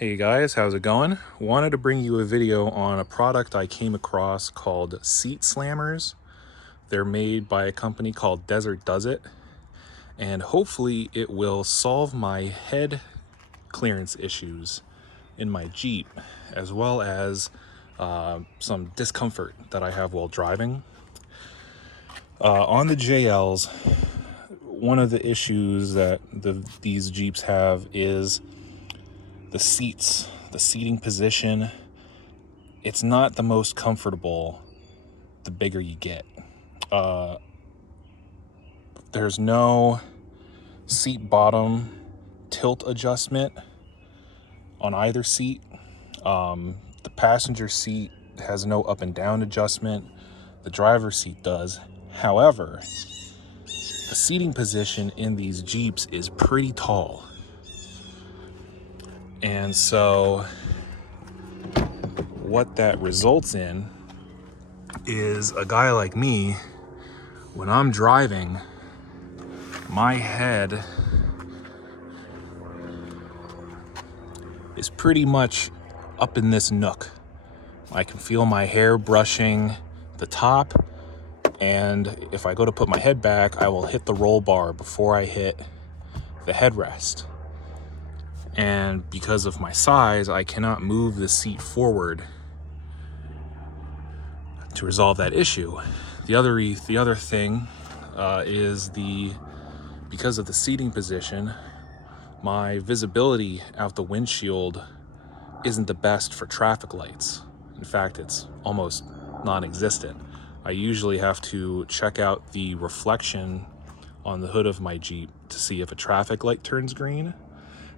Hey guys, how's it going? Wanted to bring you a video on a product I came across called Seat Slammers. They're made by a company called Desert Does It, and hopefully it will solve my head clearance issues in my Jeep, as well as some discomfort that I have while driving. On the JLs, one of the issues that these Jeeps have is the seats, the seating position. It's not the most comfortable the bigger you get. There's no seat bottom tilt adjustment on either seat. The passenger seat has no up and down adjustment. The driver's seat does. However, the seating position in these Jeeps is pretty tall. And so what that results in is a guy like me, when I'm driving, my head is pretty much up in this nook. I can feel my hair brushing the top, and if I go to put my head back, I will hit the roll bar before I hit the headrest. And because of my size, I cannot move the seat forward to resolve that issue. The other thing is because of the seating position, my visibility out the windshield isn't the best for traffic lights. In fact, it's almost non-existent. I usually have to check out the reflection on the hood of my Jeep to see if a traffic light turns green.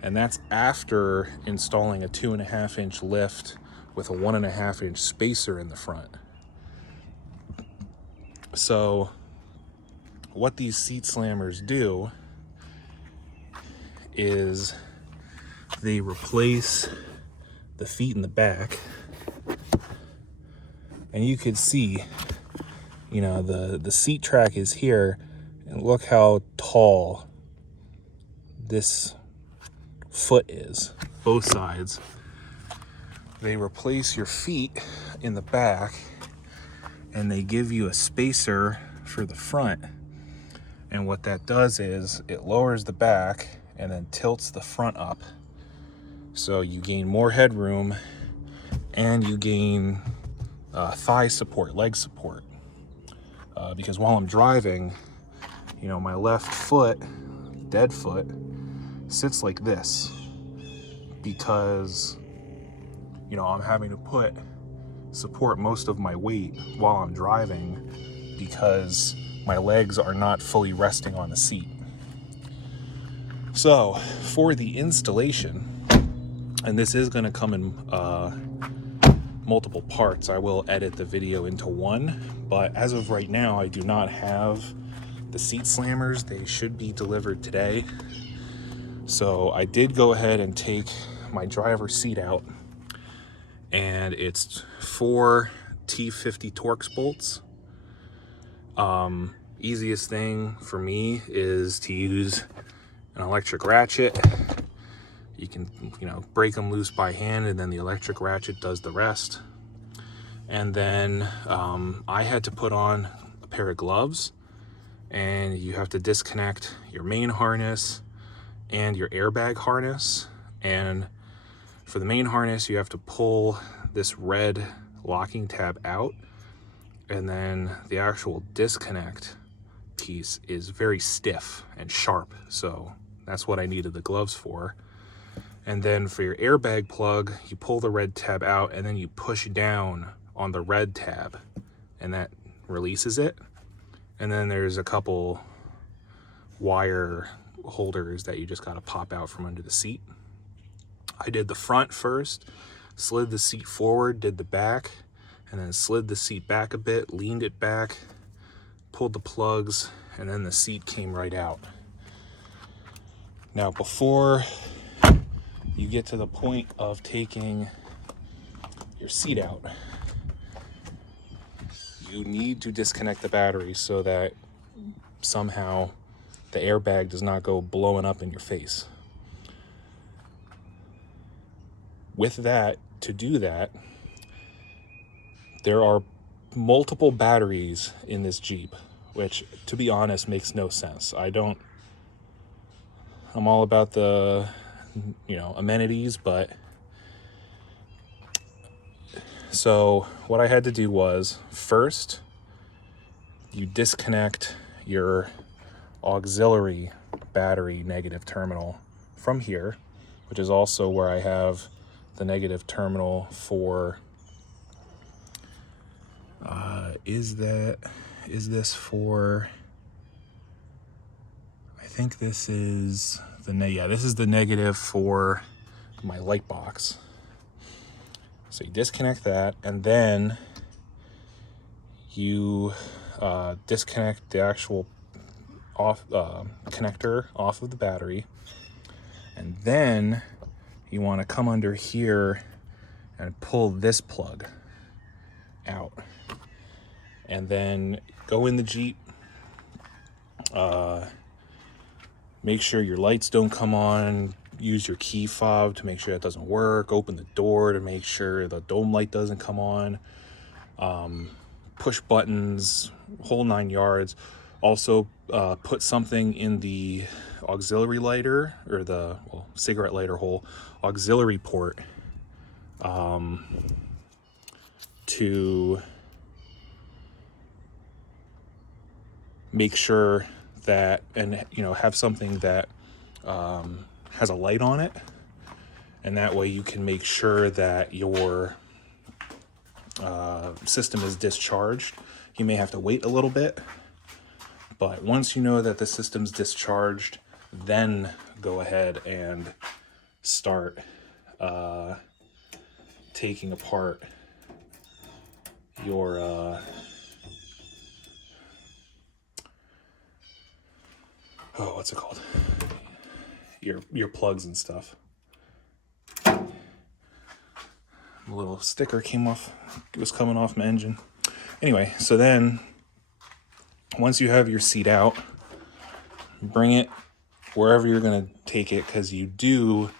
And that's after installing a 2.5-inch lift with a 1.5-inch spacer in the front. So what these seat slammers do is they replace the feet in the back, and you could see, the seat track is here, and look how tall this foot is, both sides. They replace your feet in the back, and they give you a spacer for the front. And what that does is it lowers the back and then tilts the front up. So you gain more headroom, and you gain thigh support, leg support. Because while I'm driving, my left foot, dead foot, sits like this because, I'm having to support most of my weight while I'm driving because my legs are not fully resting on the seat. So for the installation, and this is going to come in multiple parts, I will edit the video into one, but as of right now, I do not have the seat slammers. They should be delivered today. So I did go ahead and take my driver's seat out, and it's 4 T50 Torx bolts. Easiest thing for me is to use an electric ratchet. You can, break them loose by hand, and then the electric ratchet does the rest. And then I had to put on a pair of gloves, and you have to disconnect your main harness and your airbag harness. And for the main harness, you have to pull this red locking tab out, and then the actual disconnect piece is very stiff and sharp, so that's what I needed the gloves for. And then for your airbag plug, you pull the red tab out, and then you push down on the red tab, and that releases it. And then there's a couple wire holders that you just got to pop out from under the seat. I did the front first, slid the seat forward, did the back, and then slid the seat back a bit, leaned it back, pulled the plugs, and then the seat came right out. Now, before you get to the point of taking your seat out, you need to disconnect the battery so that somehow the airbag does not go blowing up in your face. with that, to do that, there are multiple batteries in this Jeep, which, to be honest, makes no sense. I'm all about the, amenities, but so what I had to do was, first, you disconnect your auxiliary battery negative terminal from here, which is also where I have the negative terminal for, is this for, I think this is this is the negative for my light box. So you disconnect that, and then you disconnect the actual connector off of the battery, and then you want to come under here and pull this plug out, and then go in the Jeep, make sure your lights don't come on, use your key fob to make sure that doesn't work, open the door to make sure the dome light doesn't come on, push buttons, whole 9 yards. Also, put something in the auxiliary lighter, or the cigarette lighter hole auxiliary port, to make sure that, and have something that has a light on it, and that way you can make sure that your system is discharged. You may have to wait a little bit, but once you know that the system's discharged, then go ahead and start taking apart your what's it called? Your plugs and stuff. A little sticker came off. It was coming off my engine. Anyway, so then once you have your seat out, bring it wherever you're going to take it, because you do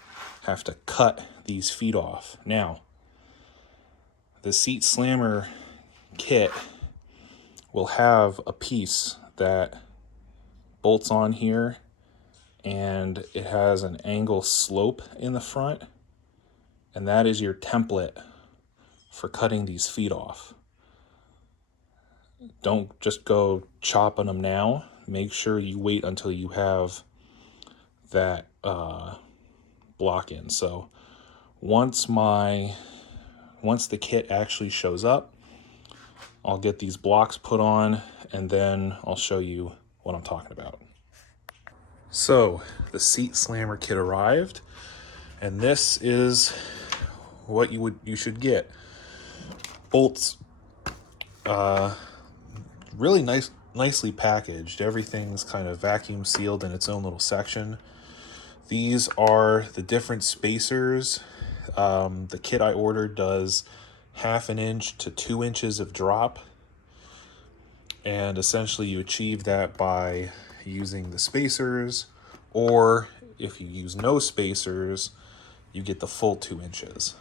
have to cut these feet off. Now, the seat slammer kit will have a piece that bolts on here, and it has an angle slope in the front, and that is your template for cutting these feet off. Don't just go chopping them now. Make sure you wait until you have that block in. So once the kit actually shows up, I'll get these blocks put on, and then I'll show you what I'm talking about. So the seat slammer kit arrived, and this is what you should get. Bolts, really nicely packaged. Everything's kind of vacuum sealed in its own little section. These are the different spacers. The kit I ordered does 1/2 inch to 2 inches of drop, and essentially you achieve that by using the spacers, or if you use no spacers, you get the full 2 inches.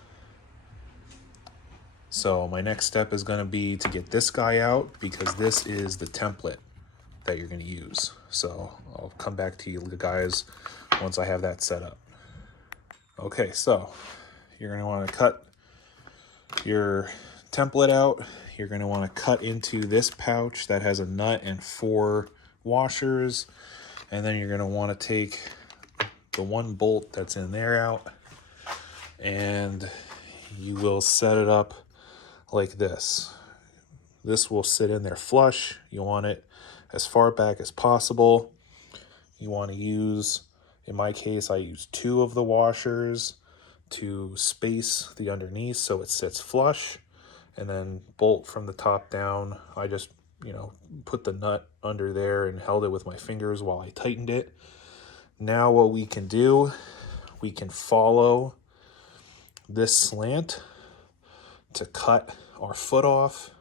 So my next step is going to be to get this guy out, because this is the template that you're going to use. So I'll come back to you guys once I have that set up. Okay, so you're going to want to cut your template out. You're going to want to cut into this pouch that has a nut and 4 washers, and then you're going to want to take the 1 bolt that's in there out, and you will set it up like this. This will sit in there flush. You want it as far back as possible. You want to use, in my case, I use 2 of the washers to space the underneath so it sits flush, and then bolt from the top down. I just, put the nut under there and held it with my fingers while I tightened it. Now what we can do, we can follow this slant to cut our foot off,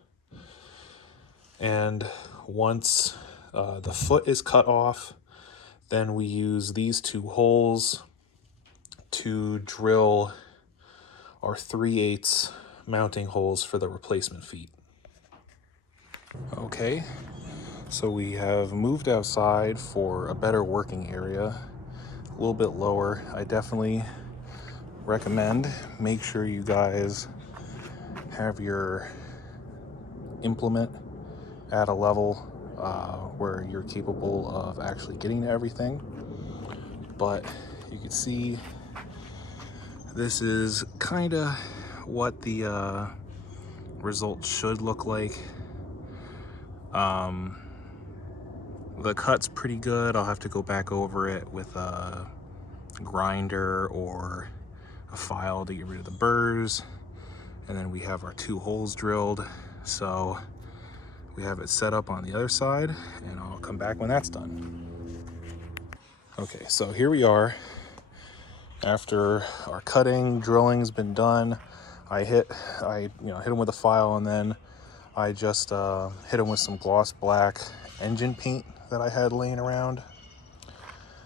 and once the foot is cut off, then we use these 2 holes to drill our 3/8 mounting holes for the replacement feet. Okay, so we have moved outside for a better working area, a little bit lower. I definitely recommend make sure you guys have your implement at a level where you're capable of actually getting to everything. But you can see this is kind of what the result should look like. The cut's pretty good. I'll have to go back over it with a grinder or a file to get rid of the burrs. And then we have our 2 holes drilled. So we have it set up on the other side, and I'll come back when that's done. Okay, so here we are. After our cutting, drilling's been done, I hit him with a file, and then I just hit him with some gloss black engine paint that I had laying around.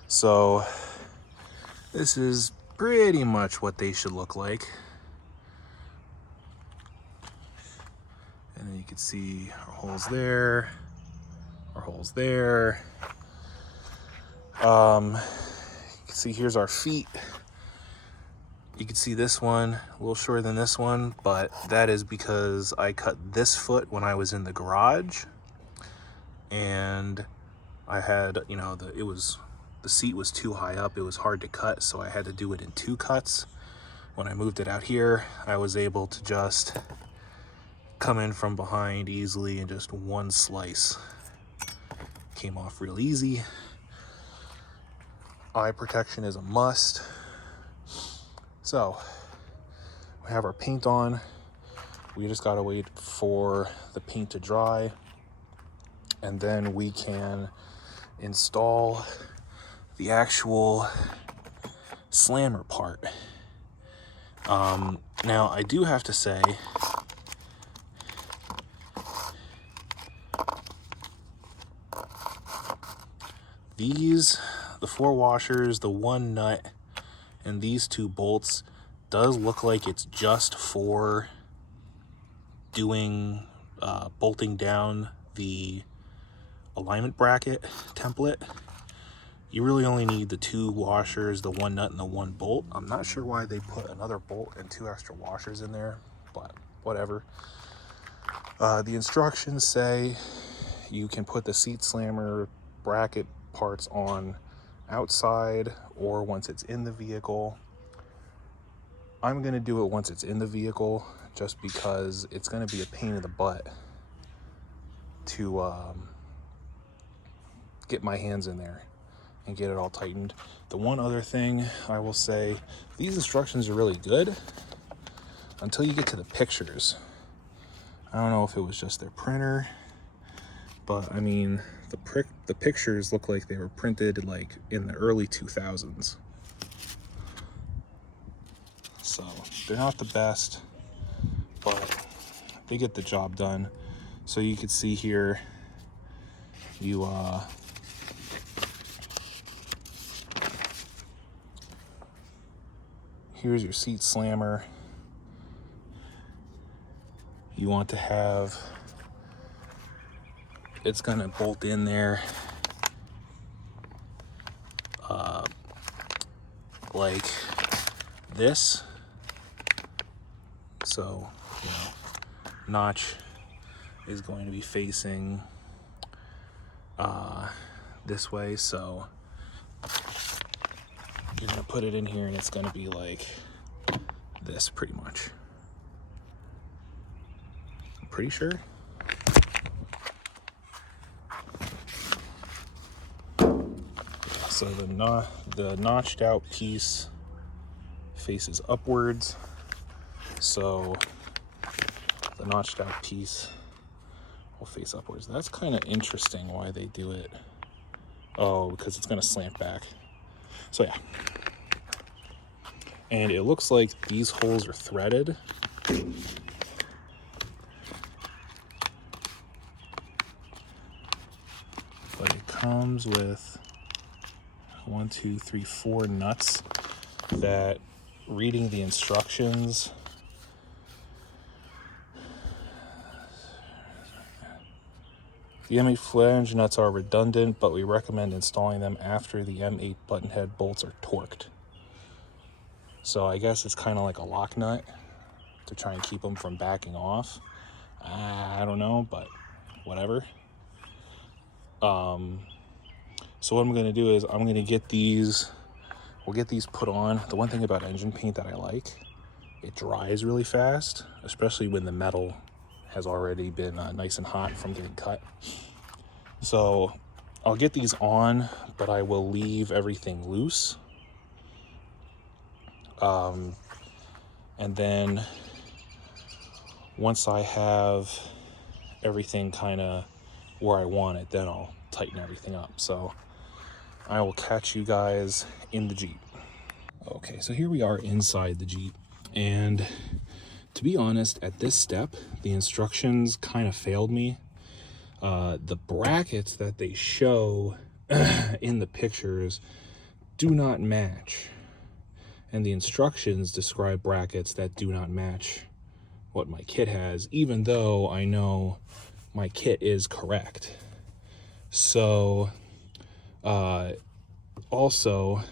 So this is pretty much what they should look like. And then you can see our holes there, our holes there. You can see here's our feet. You can see this one a little shorter than this one, but that is because I cut this foot when I was in the garage, and I had, the seat was too high up. It was hard to cut, so I had to do it in 2 cuts. When I moved it out here, I was able to just come in from behind easily, and just 1 slice came off real easy. Eye protection is a must. So we have our paint on. We just gotta wait for the paint to dry, and then we can install the actual slammer part. Now I do have to say, the 4 washers, the 1 nut, and these 2 bolts does look like it's just for doing bolting down the alignment bracket template. You really only need the 2 washers, the 1 nut, and the 1 bolt. I'm not sure why they put another bolt and 2 extra washers in there, but whatever. The instructions say you can put the seat slammer bracket parts on outside or once it's in the vehicle. I'm gonna do it once it's in the vehicle, just because it's gonna be a pain in the butt to get my hands in there and get it all tightened. The one other thing I will say, these instructions are really good until you get to the pictures. I don't know if it was just their printer, but I mean, the pictures look like they were printed like in the early 2000s. So they're not the best, but they get the job done. So you can see here, here's your seat slammer. You want to have, it's gonna bolt in there like this. So, notch is going to be facing this way. So you're gonna put it in here and it's gonna be like this pretty much. I'm pretty sure. So the notched out piece faces upwards. So the notched out piece will face upwards. That's kind of interesting why they do it. Oh, because it's going to slant back. So yeah. And it looks like these holes are threaded. But it comes with 1, 2, 3, 4 nuts that, reading the instructions, The M8 flange nuts are redundant, but we recommend installing them after the M8 button head bolts are torqued. So I guess it's kind of like a lock nut to try and keep them from backing off. I don't know, but whatever. So what I'm going to do is I'm going to get these, we'll get these put on. The one thing about engine paint that I like, it dries really fast, especially when the metal has already been nice and hot from getting cut. So I'll get these on, but I will leave everything loose. And then once I have everything kind of where I want it, then I'll tighten everything up. So I will catch you guys in the Jeep. Okay, so here we are inside the Jeep, and to be honest, at this step, the instructions kind of failed me. The brackets that they show in the pictures do not match, and the instructions describe brackets that do not match what my kit has, even though I know my kit is correct. So also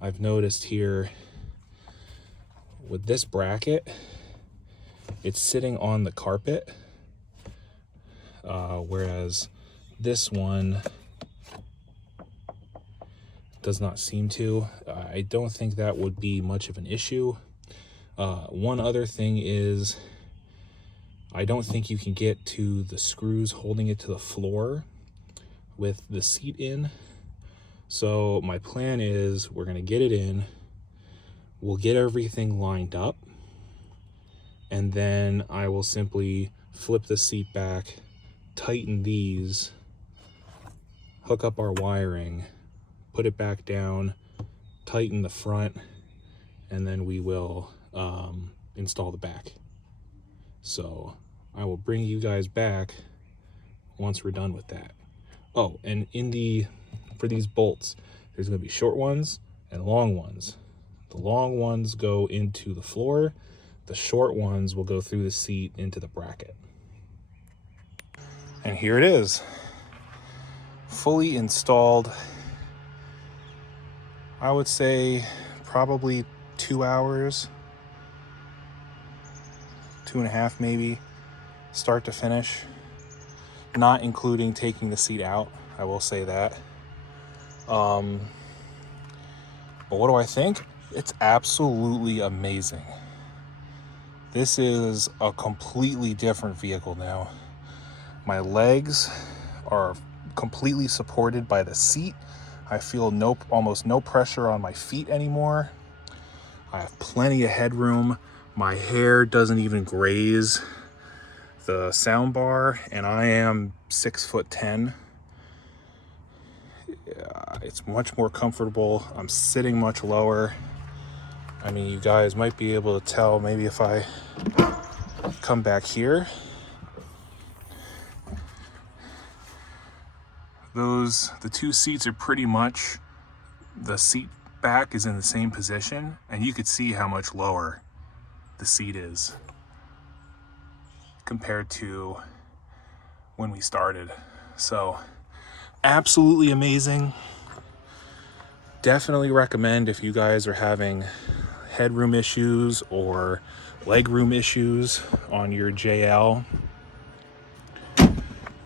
I've noticed here with this bracket, it's sitting on the carpet, whereas this one does not seem to. I don't think that would be much of an issue. One other thing is, I don't think you can get to the screws holding it to the floor with the seat in. So my plan is we're gonna get it in, we'll get everything lined up, and then I will simply flip the seat back, tighten these, hook up our wiring, put it back down, tighten the front, and then we will install the back. So I will bring you guys back once we're done with that. Oh, and for these bolts, there's going to be short ones and long ones. The long ones go into the floor. The short ones will go through the seat into the bracket. And here it is, fully installed. I would say probably 2 hours, 2.5 maybe, start to finish, not including taking the seat out. I will say that. But what do I think? It's absolutely amazing. This is a completely different vehicle now. My legs are completely supported by the seat. I feel almost no pressure on my feet anymore. I have plenty of headroom. My hair doesn't even graze the sound bar, and I am 6'10". It's much more comfortable. I'm sitting much lower. I mean, you guys might be able to tell maybe if I come back here. The two seats are pretty much, the seat back is in the same position, and you could see how much lower the seat is compared to when we started. So absolutely amazing. Definitely recommend if you guys are having headroom issues or legroom issues on your JL.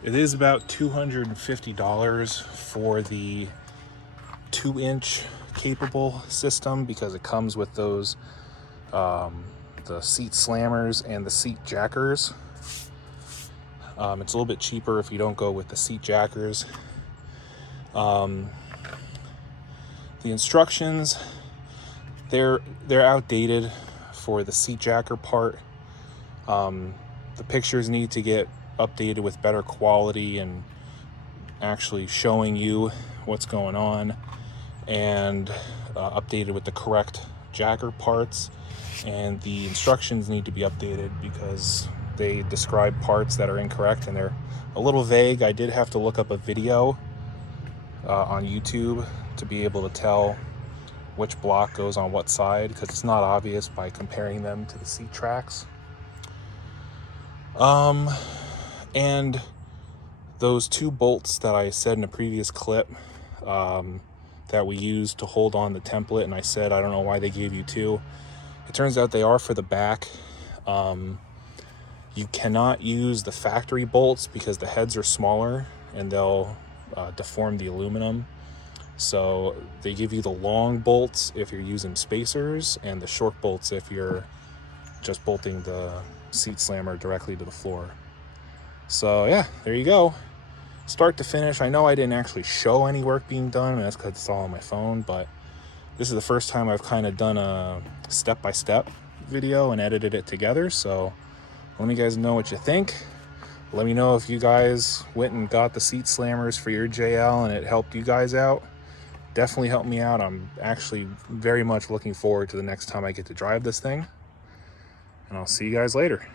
It is about $250 for the 2-inch capable system because it comes with those the seat slammers and the seat jackers. It's a little bit cheaper if you don't go with the seat jackers. The instructions, they're outdated for the seat jacker part. The pictures need to get updated with better quality and actually showing you what's going on, and updated with the correct jacker parts. And the instructions need to be updated because they describe parts that are incorrect and they're a little vague. I did have to look up a video on YouTube to be able to tell which block goes on what side, because it's not obvious by comparing them to the seat tracks. And those 2 bolts that I said in a previous clip that we used to hold on the template, and I said I don't know why they gave you 2. It turns out they are for the back. You cannot use the factory bolts because the heads are smaller and they'll deform the aluminum. So they give you the long bolts if you're using spacers, and the short bolts if you're just bolting the seat slammer directly to the floor. So yeah, there you go. Start to finish. I know I didn't actually show any work being done, and that's because it's all on my phone, but this is the first time I've kind of done a step-by-step video and edited it together. So let me guys know what you think. Let me know if you guys went and got the seat slammers for your JL and it helped you guys out. Definitely helped me out. I'm actually very much looking forward to the next time I get to drive this thing. And I'll see you guys later.